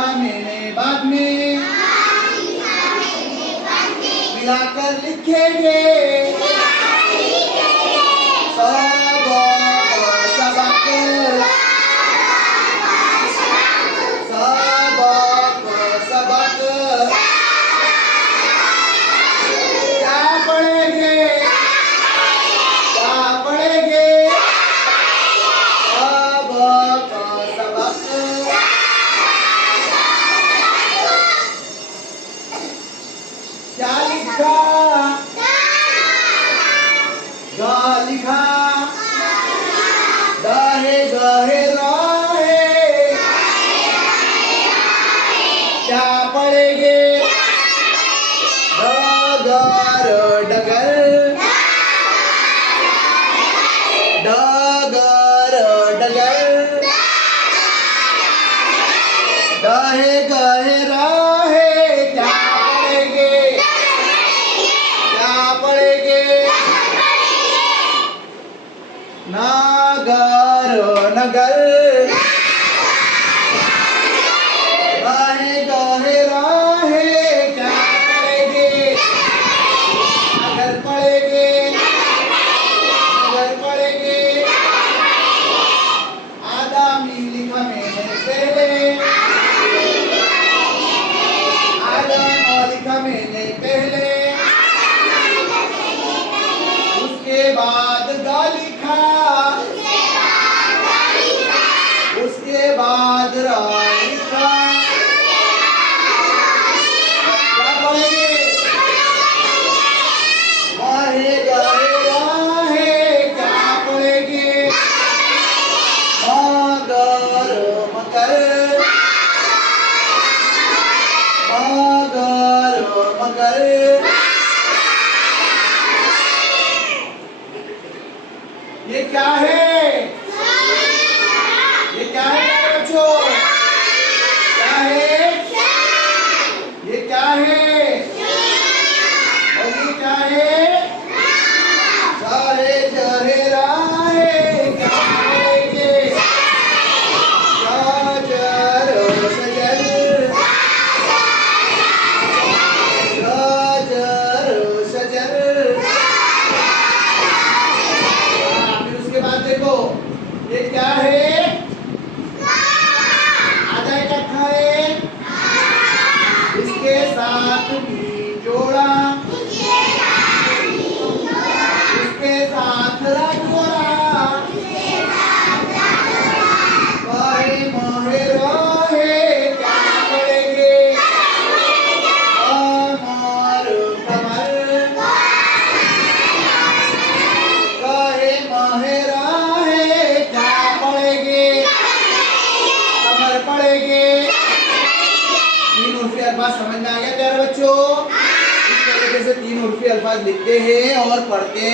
लिखा मैंने बाद में मिलाकर लिखेंगे क्या लिखा गा लिखा गाहे गाहे राहे क्या पढ़ेंगे डगर डगर डगर डगर गाहे गाहे राहे क्या नागर नगर गाहे गाहे राहे क्या पढ़ेंगे अगर पढ़ेंगे अगर पढ़ेंगे आदमी लिखा मैंने पहले आदम लिखा मैंने पहले उसके बाद गा लिखा उसके बाद रा लिखा क्या पढ़ेंगे माहे गाहे राहे क्या पढ़ेंगे मगर मकर मगर मगर ये क्या है ये क्या है बच्चों क्या है ये क्या है और ये क्या है सारे जहे राहे क्या करेंगे साजर सजर साजर सजर देखो ये क्या है आधा इकट्ठा है इसके साथ भी जोड़ा इसके साथ जोड़ा गाहे माहे राहे क्या पढ़ेंगे अमर कमर गाहे माहे पढ़ेंगे तीन उर्फी अल्फाज समझ में आ गया प्यारे बच्चों। इस तरीके से तीन उर्फी अल्फाज लिखते हैं और पढ़ते